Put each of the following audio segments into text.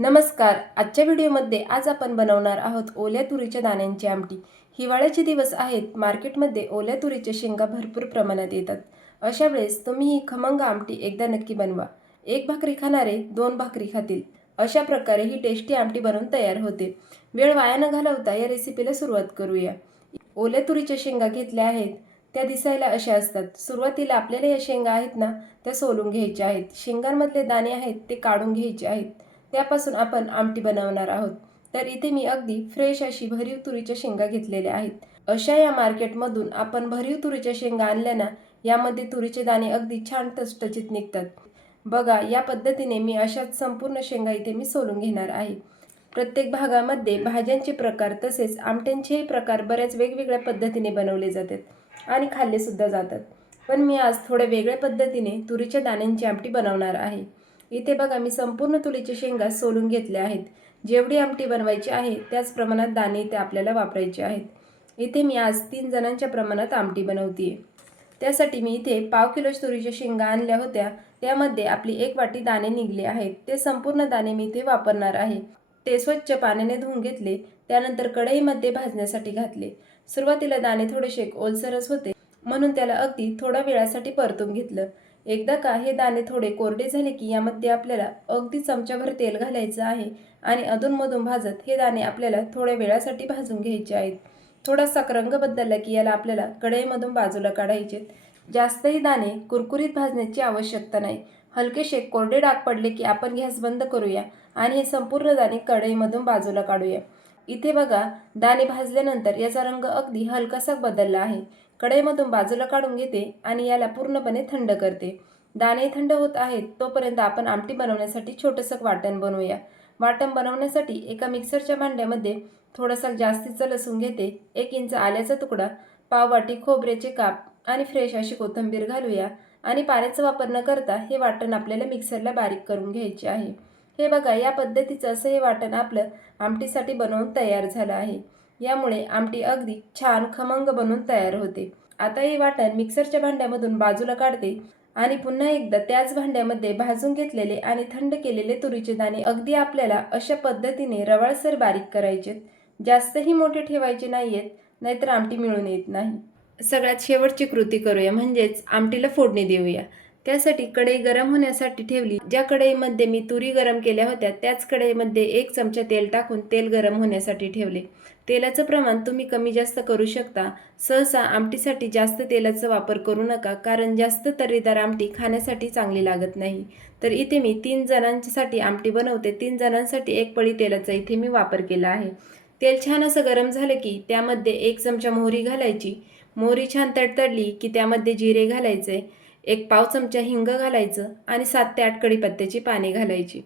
नमस्कार. आजच्या व्हिडिओमध्ये आज आपण बनवणार आहोत ओल्या तुरीच्या दाण्यांची आमटी. हिवाळ्याचे दिवस आहेत मार्केटमध्ये ओल्या तुरीच्या शेंगा भरपूर प्रमाणात येतात. अशा वेळेस तुम्ही ही खमंग आमटी एकदा नक्की बनवा. एक भाकरी खाणारे दोन भाकरी खातील. अशा प्रकारे ही टेस्टी आमटी बनवून तयार होते. वेळ वाया न घालवता या रेसिपीला सुरुवात करूया. ओल्या तुरीच्या शेंगा घेतल्या आहेत. त्या दिसायला अशा असतात. सुरुवातीला आपल्याला या शेंगा आहेत ना त्या सोलून घ्यायच्या आहेत. शेंगांमधले दाणे आहेत ते काढून घ्यायचे आहेत. त्यापासून आपण आमटी बनवणार आहोत. तर इथे मी अगदी फ्रेश अशी भरीव तुरीच्या शेंगा घेतलेल्या आहेत. अशा या मार्केटमधून आपण भरीव तुरीच्या शेंगा आणल्या ना यामध्ये तुरीचे दाणे अगदी छान टचटचीत निघतात. बघा या पद्धतीने मी अशाच संपूर्ण शेंगा इथे मी सोलून घेणार आहे. प्रत्येक भागामध्ये भाज्यांचे प्रकार तसेच आमट्यांचेही प्रकार बऱ्याच वेगवेगळ्या पद्धतीने बनवले जातात आणि खाल्लेसुद्धा जातात. पण मी आज थोड्या वेगळ्या पद्धतीने तुरीच्या दाण्यांची आमटी बनवणार आहे. इथे बघा मी संपूर्ण तुरीच्या शेंगा सोलून घेतल्या आहेत. जेवढी आमटी बनवायची आहे त्याच प्रमाणात दाणे इथे आपल्याला वापरायचे आहेत. इथे मी आज तीन जणांच्या प्रमाणात आमटी बनवते त्यासाठी मी इथे पाव किलो तुरीच्या शेंगा आणल्या होत्या. त्यामध्ये आपली एक वाटी दाणे निघले आहेत. ते संपूर्ण दाणे मी इथे वापरणार आहे. ते स्वच्छ पाण्याने धुवून घेतले. त्यानंतर कढईमध्ये भाजण्यासाठी घातले. सुरुवातीला दाणे थोडेसे ओलसरच होते. म्हणून त्याला अगदी थोड्या वेळासाठी परतून घेतलं. एकदा का हे दाणे थोडे कोरडे झाले की यामध्ये आपल्याला अगदी चमच्याभर तेल घालायचं आहे आणि अधूनमधून भाजत हे दाणे आपल्याला थोड्या वेळासाठी भाजून घ्यायचे आहेत. थोडासा रंग बदलला की याला आपल्याला कढईमधून बाजूला काढायचे जास्तही दाणे कुरकुरीत भाजण्याची आवश्यकता नाही. हलकेशे कोरडे डाग पडले की आपण गॅस बंद करूया आणि हे संपूर्ण दाणे कढईमधून बाजूला काढूया. इथे बघा दाणे भाजल्यानंतर याचा रंग अगदी हलकासा बदलला आहे. कढईमधून बाजूला काढून घेते आणि याला पूर्णपणे थंड करते. दाणे थंड होत आहेत तोपर्यंत आपण आमटी बनवण्यासाठी छोटंसं वाटण बनवूया. वाटण बनवण्यासाठी एका मिक्सरच्या भांड्यामध्ये थोडासा जास्तीचा लसूण घेते एक इंच आल्याचा तुकडा पाववाटी खोबऱ्याचे काप आणि फ्रेश अशी कोथिंबीर घालूया. आणि पाण्याचा वापर न करता हे वाटण आपल्याला मिक्सरला बारीक करून घ्यायचे आहे. हे बघा या पद्धतीचं असं हे वाटण आपलं आमटीसाठी बनवून तयार झालं आहे. यामुळे आमटी अगदी छान खमंग बनून तयार होते. आता हे वाटण मिक्सरच्या भांड्यामधून बाजूला काढते आणि पुन्हा एकदा त्याच भांड्यामध्ये भाजून घेतलेले आणि थंड केलेले तुरीचे दाणे अगदी आपल्याला अशा पद्धतीने रवाळसर बारीक करायचेत. जास्तही मोठे ठेवायचे नाहीयेत नाहीतर आमटी मिळून येत नाही. सगळ्यात शेवटची कृती करूया म्हणजेच आमटीला फोडणी देऊया. त्यासाठी कढई गरम होण्यासाठी ठेवली. ज्या कढईमध्ये मी तुरी गरम केल्या होत्या त्याच कढईमध्ये एक चमचा तेल टाकून तेल गरम होण्यासाठी ठेवले. तेलाचं प्रमाण तुम्ही कमी जास्त करू शकता. सहसा आमटीसाठी जास्त तेलाचा वापर करू नका कारण जास्त तर्रीदार आमटी खाण्यासाठी चांगली लागत नाही. तर इथे मी तीन जणांसाठी आमटी बनवते. तीन जणांसाठी एक पळी तेलाचा इथे मी वापर केला आहे. तेल छान असं गरम झालं की त्यामध्ये एक चमचा मोहरी घालायची. मोहरी छान तडतडली की त्यामध्ये जिरे घालायचे. एक पाव चमचा हिंग घालायचं आणि सात ते आठ कढीपत्त्याची पाने घालायची.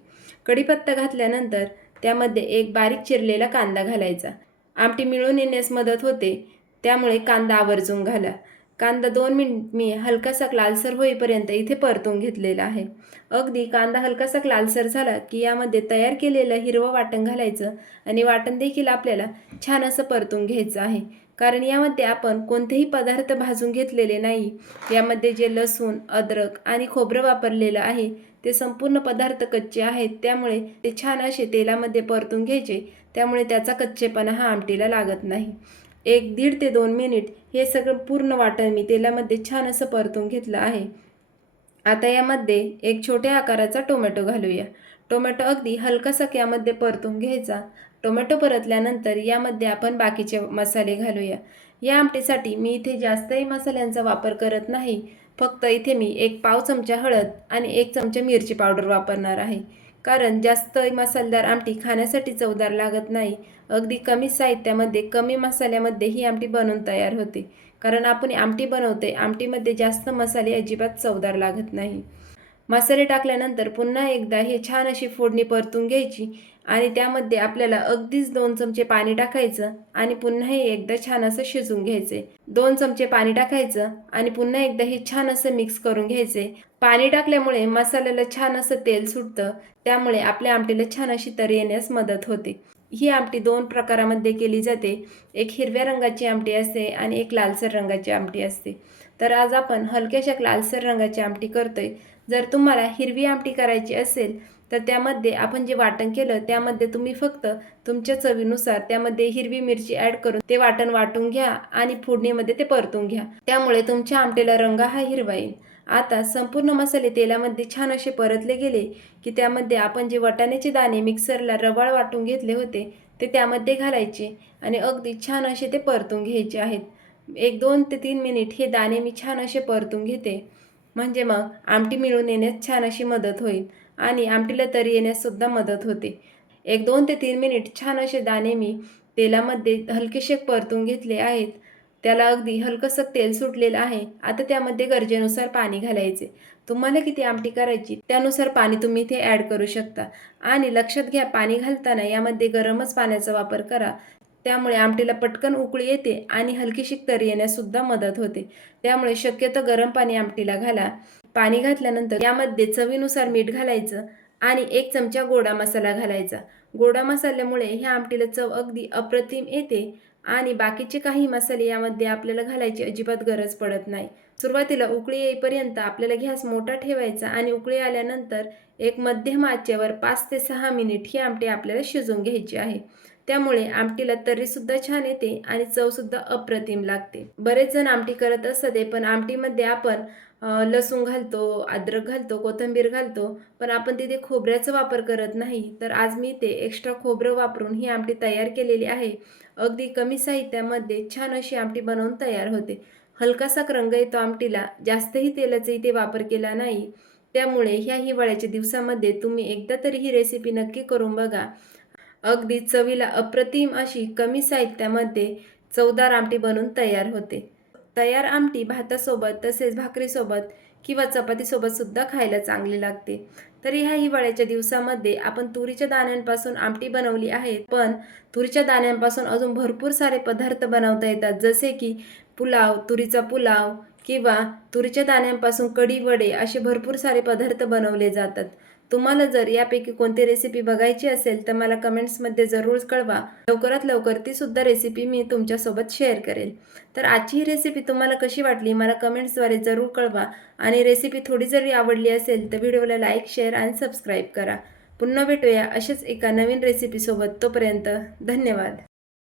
कढीपत्ता घातल्यानंतर त्यामध्ये एक बारीक चिरलेला कांदा घालायचा. आमटी मिळून येण्यास मदत होते त्यामुळे कांदा आवर्जून घाला. कांदा दोन मिनिट मी हलकासा लालसर होईपर्यंत इथे परतून घेतलेला आहे. अगदी कांदा हलकासा लालसर झाला की यामध्ये तयार केलेलं हिरवं वाटण घालायचं आणि वाटण देखील आपल्याला छान असं परतून घ्यायचं आहे. कारण यामध्ये आपण कोणतेही पदार्थ भाजून घेतलेले नाही. यामध्ये जे लसूण अद्रक आणि खोबरं वापरलेलं आहे ते संपूर्ण पदार्थ कच्चे आहेत. त्यामुळे ते छान असे तेलामध्ये परतून घ्यायचे. त्यामुळे त्याचा कच्चेपणा हा आमटीला लागत नाही. एक दीड ते दोन मिनिट हे सगळं पूर्ण वाटण मी तेलामध्ये छान असं परतून घेतलं आहे. आता यामध्ये एक छोट्या आकाराचा टोमॅटो घालूया. टोमॅटो अगदी हलकासा यामध्ये परतून घ्यायचा. टोमॅटो परतल्यानंतर यामध्ये आपण बाकीचे मसाले घालूया. या आमटीसाठी मी इथे जास्तही मसाल्यांचा वापर करत नाही. फक्त इथे मी एक पाव चमचा हळद आणि एक चमचा मिरची पावडर वापरणार आहे. कारण जास्त मसालेदार आमटी खाण्यासाठी चवदार लागत नाही. अगदी कमी साहित्यामध्ये कमी मसाल्यामध्ये ही आमटी बनवून तयार होते. कारण आपण आमटी बनवते आमटीमध्ये जास्त मसाले अजिबात चवदार लागत नाही. मसाले टाकल्यानंतर पुन्हा एकदा हे छान अशी फोडणी परतून घ्यायची आणि त्यामध्ये आपल्याला अगदीच दोन चमचे पाणी टाकायचं आणि पुन्हा हे एकदा छान असं शिजवून घ्यायचे. दोन चमचे पाणी टाकायचं आणि पुन्हा एकदा हे छान असं मिक्स करून घ्यायचे. पाणी टाकल्यामुळे मसाल्याला छान असं तेल सुटतं त्यामुळे आपल्या आमटीला छान अशी तर येण्यास मदत होते. ही आमटी दोन प्रकारामध्ये केली जाते. एक हिरव्या रंगाची आमटी असते आणि एक लालसर रंगाची आमटी असते. तर आज आपण हलक्याशा लालसर रंगाची आमटी करतोय. जर तुम्हाला हिरवी आमटी करायची असेल तर त्यामध्ये आपण जे वाटण केलं त्यामध्ये तुम्ही फक्त तुमच्या चवीनुसार त्यामध्ये हिरवी मिरची ॲड करून ते वाटण वाटून घ्या आणि फोडणीमध्ये ते परतून घ्या. त्यामुळे तुमच्या आमटीला रंग हा हिरवा येईल. आता संपूर्ण मसाले तेलामध्ये छान असे परतले गेले की त्यामध्ये आपण जे वाटाण्याचे दाणे मिक्सरला रवाळ वाटून घेतले होते ते त्यामध्ये घालायचे आणि अगदी छान असे ते परतून घ्यायचे आहेत. एक दोन ते तीन मिनिट हे दाणे मी छान असे परतून घेते. म्हणजे मग आमटी मिळून येण्यास छान अशी मदत होईल आणि आमटीला तरी येण्याससुद्धा मदत होते. एक दोन ते तीन मिनिट छान असे दाणे मी तेलामध्ये हलकेशे परतून घेतले आहेत. त्याला अगदी हलकंसं तेल सुटलेलं आहे. आता त्यामध्ये गरजेनुसार पाणी घालायचे. तुम्हाला किती आमटी करायची त्यानुसार पाणी तुम्ही इथे ॲड करू शकता. आणि लक्षात घ्या पाणी घालताना यामध्ये गरमच पाण्याचा वापर करा. त्यामुळे आमटीला पटकन उकळी येते आणि हलकीशी तरी येण्यासुद्धा मदत होते. त्यामुळे शक्यतो गरम पाणी आमटीला घाला. पाणी घातल्यानंतर यामध्ये चवीनुसार मीठ घालायचं आणि एक चमचा गोडा मसाला घालायचा. गोडा मसाल्यामुळे ह्या आमटीला चव अगदी अप्रतिम येते आणि बाकीचे काही मसाले यामध्ये आपल्याला घालायची अजिबात गरज पडत नाही. सुरुवातीला उकळी येईपर्यंत आपल्याला गॅस मोठा ठेवायचा आणि उकळी आल्यानंतर एक मध्यम आचेवर पाच ते सहा मिनिट ही आमटी आपल्याला शिजवून घ्यायची आहे. त्यामुळे आमटीला तर्रीसुद्धा छान येते आणि चवसुद्धा अप्रतिम लागते. बरेच जण आमटी करत असते पण आमटीमध्ये आपण लसूण घालतो अद्रक घालतो कोथिंबीर घालतो पण आपण तिथे खोबऱ्याचा वापर करत नाही. तर आज मी ते एक्स्ट्रा खोबरं वापरून ही आमटी तयार केलेली आहे. अगदी कमी साहित्यामध्ये छान अशी आमटी बनवून तयार होते. हलकासा रंग येतो आमटीला जास्तही तेलाचा इथे वापर केला नाही. त्यामुळे ह्या हिवाळ्याच्या दिवसामध्ये तुम्ही एकदा तरी ही रेसिपी नक्की करून बघा. अगदी चवीला अप्रतिम अशी कमी साहित्यामध्ये चवदार आमटी बनून तयार होते. तयार आमटी भातासोबत तसेच भाकरीसोबत किंवा चपातीसोबत सुद्धा खायला चांगली लागते. तर ह्या हिवाळ्याच्या दिवसामध्ये आपण तुरीच्या दाण्यांपासून आमटी बनवली आहे पण तुरीच्या दाण्यांपासून अजून भरपूर सारे पदार्थ बनवता येतात जसे की पुलाव तुरीचा पुलाव किंवा तुरीच्या दाण्यांपासून कढी वडे असे भरपूर सारे पदार्थ बनवले जातात. तुम्हाला जर यापैकी कोणती रेसिपी बघायची असेल तर मला कमेंट्समध्ये जरूर कळवा. लवकरात लवकर ती सुद्धा रेसिपी मी तुमच्यासोबत शेअर करेल. तर आजची ही रेसिपी तुम्हाला कशी वाटली मला कमेंट्सद्वारे जरूर कळवा. आणि रेसिपी थोडी जरी आवडली असेल तर व्हिडिओला लाईक शेअर आणि सबस्क्राईब करा. पुन्हा भेटूया अशाच एका नवीन रेसिपीसोबत तोपर्यंत धन्यवाद.